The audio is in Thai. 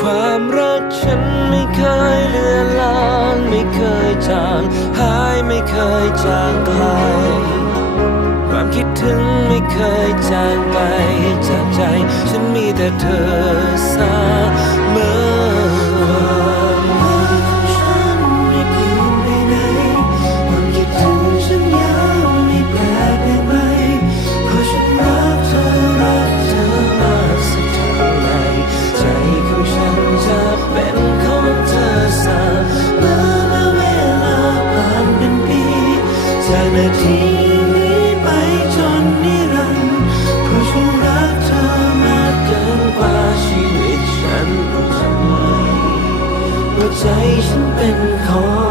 ความรักฉันไม่เคยเลือนลางไม่เคยจางหายไม่เคยจางไกลความคิดถึงไม่เคยจางไปจากใจ ฉันมีแต่เธอสา จากนาทีนี้ไปจนนิรันดร์เพราะฉันรักเธอมากเกินกว่าชีวิตฉันรู้จักไหมว่าใจฉันเป็นของ